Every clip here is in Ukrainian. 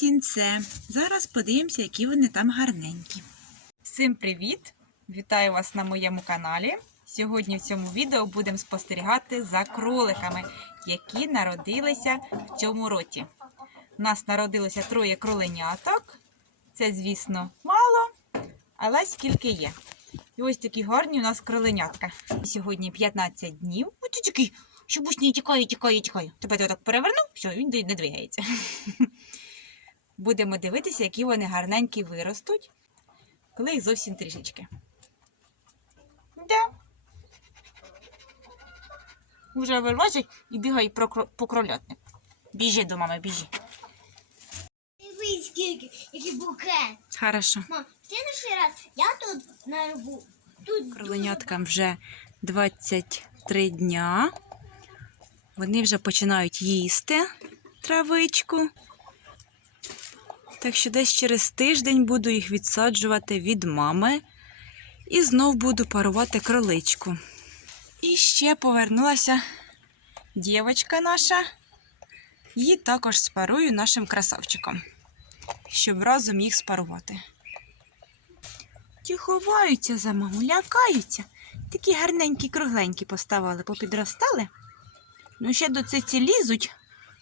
сінце. Зараз подивимося, які вони там гарненькі. Всім привіт! Вітаю вас на моєму каналі. Сьогодні в цьому відео будемо спостерігати за кроликами, які народилися в цьому році. У нас народилося троє кроленяток. Це, звісно, мало, але скільки є. І ось такі гарні у нас кроленятка. Сьогодні 15 днів. Ось такий, що не тікає, тікає, тікає. Тепер я так перевернув, все, він не двигається. Будемо дивитися, які вони гарненькі виростуть коли їх зовсім трішечки. Де? Уже вилазять і кро- по кролятник. Біжи до мами, біжи. Дивись, скільки, який букет. Хорошо. Мам, в следующий раз я тут нарву. Тут Кроленяткам вже 23 дня. Вони вже починають їсти травичку. Так що десь через тиждень буду їх відсаджувати від мами і знов буду парувати кроличку. І ще повернулася дівчинка наша. Її також спарую нашим красавчиком, щоб разом їх спарувати. Ті ховаються за маму, лякаються. Такі гарненькі, кругленькі поставили, попідростали. Ну, ще до циці лізуть,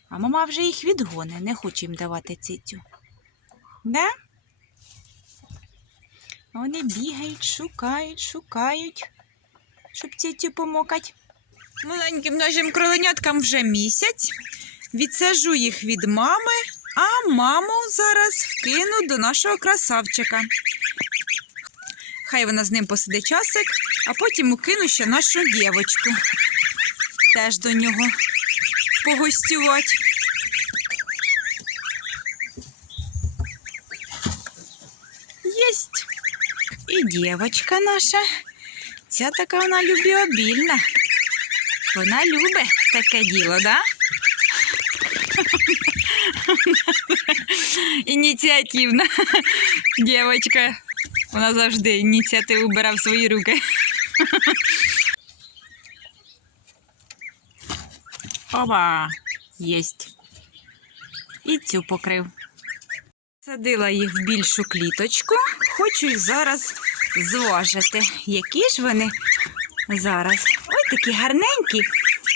а мама вже їх відгоне, не хоче їм давати цицю. Да? Вони бігають, шукають, шукають, щоб цицю помокать. Маленьким нашим кроленяткам вже місяць. Відсажу їх від мами, а маму зараз вкину до нашого красавчика. Хай вона з ним посиде часик, а потім укину ще нашу дівочку. Теж до нього погостювати. Єсть. І дівочка наша. Ця така вона любіобільна. Вона любить таке діло, да? Ініціативна дівочка. Вона завжди ініціативу бере в свої руки. Оба, єсть. І цю покрив. Садила їх в більшу кліточку. Хочу їх зараз зважити. Які ж вони зараз? Ой, такі гарненькі,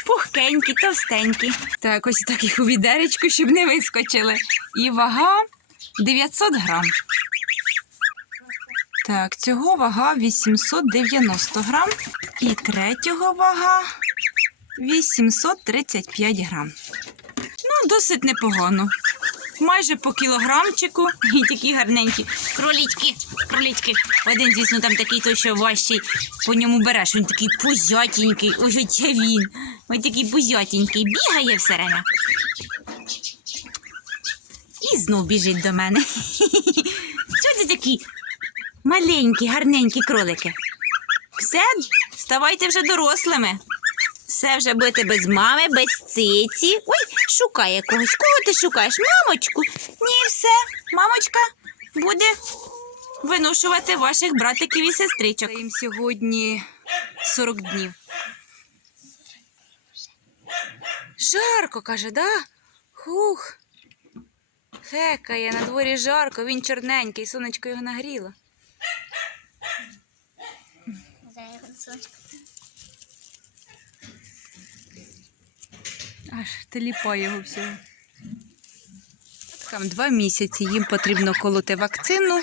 пухкенькі, товстенькі. Так, ось так їх у відеречку, щоб не вискочили. І вага 900 грам. Так, цього вага 890 грам. І третього вага 835 грам. Ну, досить непогано. Майже по кілограмчику і такі гарненькі. Кролічки, кролічки. Один, звісно, там такий той, що важчий. По ньому береш. Він такий пузятенький. Ось оце він. Ось такий пузятенький. Бігає все. І знов біжить до мене. Що це такі маленькі, гарненькі кролики? Все, ставайте вже дорослими. Все вже будете без мами, без циці. Ой, шукає когось. Кого ти шукаєш? Мамочку? Ні, все. Мамочка буде виношувати ваших братиків і сестричок. Їм сьогодні 40 днів. Жарко, каже, да? Хух. Хекає, на дворі жарко, він чорненький, сонечко його нагріло. Аж теліпає його всього. Там два місяці їм потрібно колоти вакцину,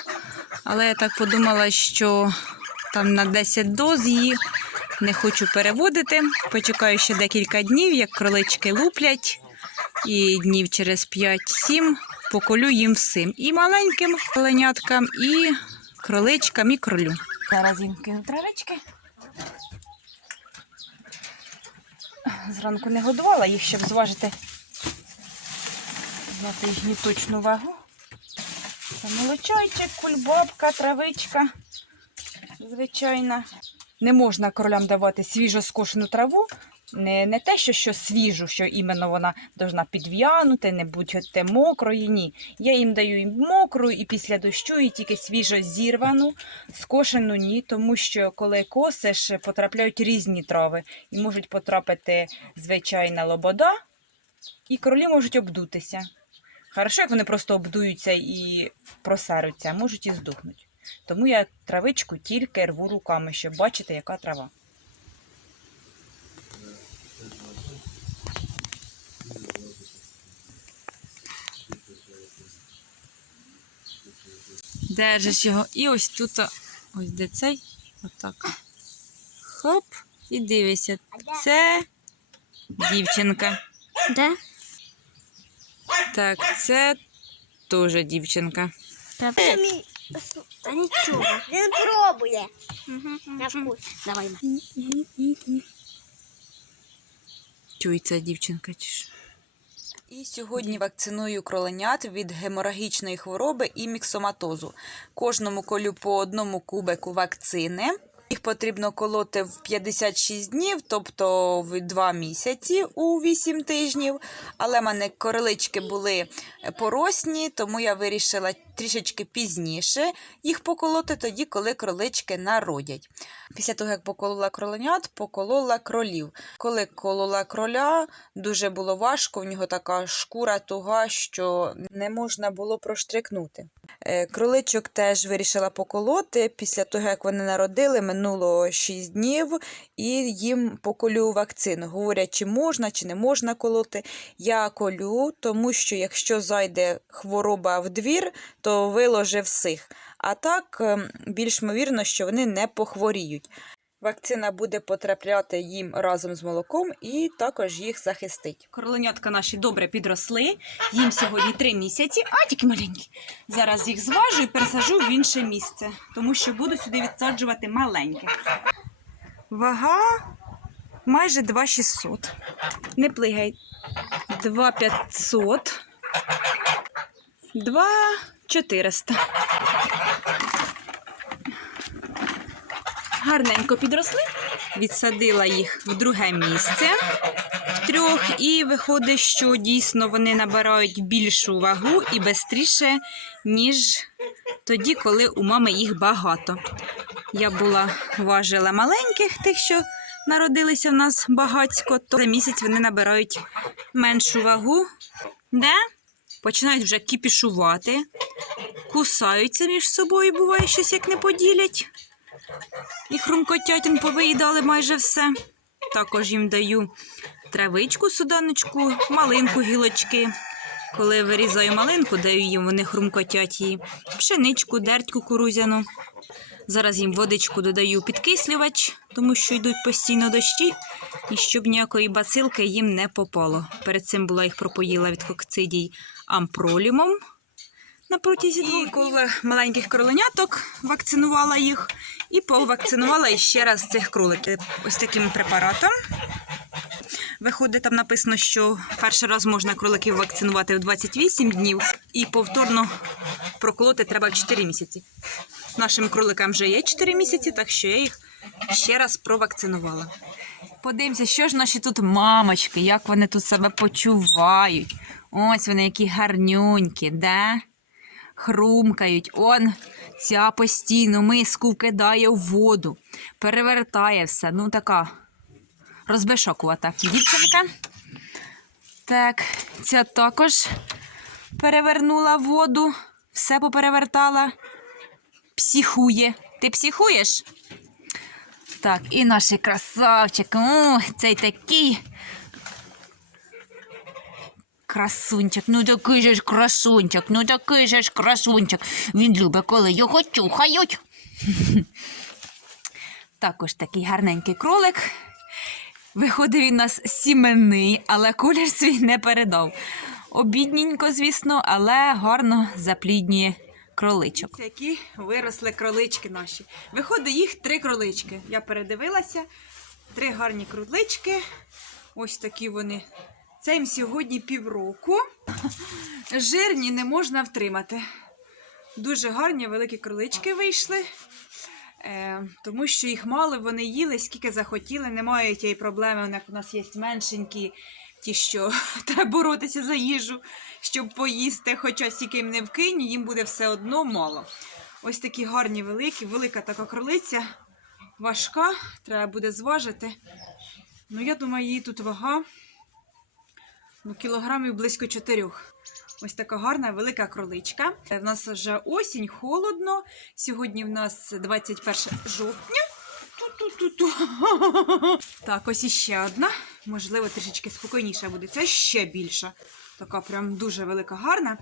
але я так подумала, що там на 10 доз її не хочу переводити. Почекаю ще декілька днів, як кролички луплять, і днів через 5-7 поколю їм всім. І маленьким кроленяткам, і кроличкам, і кролю. Зараз їм кину травички. Зранку не годувала їх, щоб зважити на тижні точну вагу. Це молочайчик, кульбабка, травичка. Звичайна. Не можна королям давати свіжо скошену траву. Не, не те, що, що свіжу, що іменно вона должна підв'янути, не будьте мокрої. Ні. Я їм даю і мокру, і після дощу, і тільки свіжо зірвану, скошену ні, тому що коли косиш, потрапляють різні трави. І можуть потрапити звичайна лобода, і кролі можуть обдутися. Хорошо, як вони просто обдуються і просеруться, а можуть і здохнути. Тому я травичку тільки рву руками, щоб бачити, яка трава. Держиш його. І ось тут, ось де цей, отак. Хоп, і дивишся. Це дівчинка. Де? Так, це теж дівчинка. Та нічого. Він пробує. На вкус. Давай. Чується дівчинка чи що? І сьогодні вакциную кроленят від геморагічної хвороби і міксоматозу. Кожному колю по одному кубику вакцини. Їх потрібно колоти в 56 днів, тобто в 2 місяці у 8 тижнів. Але в мене королички були поросні, тому я вирішила трішечки пізніше їх поколоти тоді, коли кролички народять. Після того, як поколола кроленят, поколола кролів. Коли колола кроля, дуже було важко, в нього така шкура туга, що не можна було проштрикнути. Е, Кроличок теж вирішила поколоти. Після того, як вони народили, минуло 6 днів, і їм поколю вакцину. Говорять, чи можна, чи не можна колоти. Я колю, тому що якщо зайде хвороба в двір, то виложи всіх. А так, ем, більш ймовірно, що вони не похворіють. Вакцина буде потрапляти їм разом з молоком і також їх захистить. Кроленятка наші добре підросли. Їм сьогодні три місяці, а тільки маленькі. Зараз їх зважу і пересажу в інше місце, тому що буду сюди відсаджувати маленьких. Вага майже 2600. Не плигай. 2500. 2400. Гарненько підросли. Відсадила їх в друге місце в трьох, і виходить, що дійсно вони набирають більшу вагу і швидше, ніж тоді, коли у мами їх багато. Я була важила маленьких, тих, що народилися в нас багацько, то за місяць вони набирають меншу вагу, де починають вже кіпішувати, кусаються між собою, буває щось як не поділять. І хрумкотятин повиїдали майже все. Також їм даю травичку, суданочку, малинку, гілочки. Коли вирізаю малинку, даю їм, вони хрумкотять її, пшеничку, дерть кукурузяну. Зараз їм водичку додаю підкислювач, тому що йдуть постійно дощі, і щоб ніякої бацилки їм не попало. Перед цим була їх пропоїла від кокцидій ампролімом на протязі двох коли маленьких кроленяток вакцинувала їх і повакцинувала ще раз цих кроликів ось таким препаратом. Виходить, там написано, що перший раз можна кроликів вакцинувати в 28 днів і повторно проколоти треба в 4 місяці. Нашим кроликам вже є 4 місяці, так що я їх ще раз провакцинувала. Подивимося, що ж наші тут мамочки, як вони тут себе почувають. Ось вони які гарнюнькі, да? Хрумкають. Он ця постійно миску кидає в воду, перевертає все. Ну, така розбешокувата дівчинка. Так, ця також перевернула воду, все поперевертала. Психує. Ти психуєш? Так, і наш красавчик. О, цей такий. Красунчик, ну такий же ж красунчик, ну такий же ж красунчик. Він любить, коли його чухають. Також такий гарненький кролик. Виходить він у нас сіменний, але колір свій не передав. Обідненько, звісно, але гарно запліднює кроличок. Які виросли кролички наші. Виходить їх три кролички. Я передивилася. Три гарні кролички. Ось такі вони. Це їм сьогодні півроку. Жирні не можна втримати. Дуже гарні великі кролички вийшли. Е, тому що їх мало, вони їли, скільки захотіли, немає тієї проблеми, як у нас є меншенькі, ті, що треба боротися за їжу, щоб поїсти, хоча скільки їм не вкинь, їм буде все одно мало. Ось такі гарні великі, велика така кролиця, важка, треба буде зважити. Ну, я думаю, її тут вага ну, кілограмів близько чотирьох. Ось така гарна велика кроличка. Е, В нас вже осінь, холодно. Сьогодні в нас 21 жовтня. Ту-ту-ту-ту. Так, ось іще одна. Можливо, трішечки спокійніша буде. Це ще більша. Така прям дуже велика, гарна.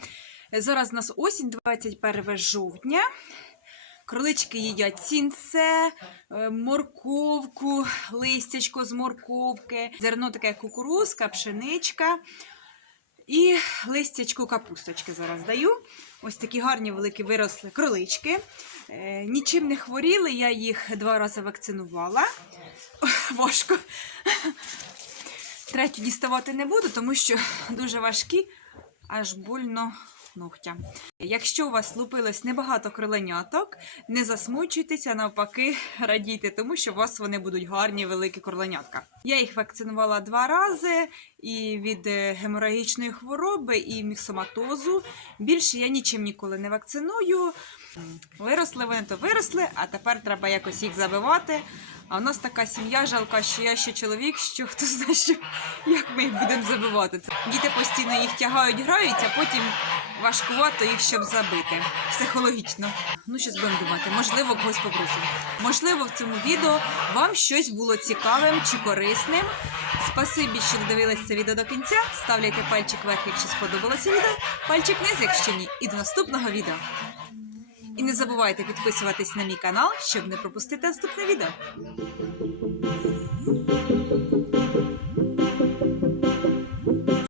Е, Зараз у нас осінь, 21 жовтня. Кролички їдять сінце, е, морковку, листячко з морковки, зерно таке кукурузка, пшеничка. І листячку капусточки зараз даю. Ось такі гарні великі виросли кролички. Е, нічим не хворіли, я їх два рази вакцинувала. Важко. Третю діставати не буду, тому що дуже важкі, аж больно ногтям. Якщо у вас лупилось небагато кроленяток, не засмучуйтеся, навпаки, радійте, тому що у вас вони будуть гарні великі кроленятка. Я їх вакцинувала два рази і від е, геморагічної хвороби, і міксоматозу. Більше я нічим ніколи не вакциную. Виросли вони, то виросли, а тепер треба якось їх забивати. А у нас така сім'я жалка, що я ще чоловік, що хто знає, що, як ми їх будемо забивати. Діти постійно їх тягають, грають, а потім важкувато їх, щоб забити. Психологічно. Ну, щось будемо думати. Можливо, когось попросимо. Можливо, в цьому відео вам щось було цікавим чи корисним. Спасибі, що додивилися це відео до кінця. Ставляйте пальчик вверх, якщо сподобалося відео, пальчик вниз, якщо ні. І до наступного відео. І не забувайте підписуватись на мій канал, щоб не пропустити наступне відео.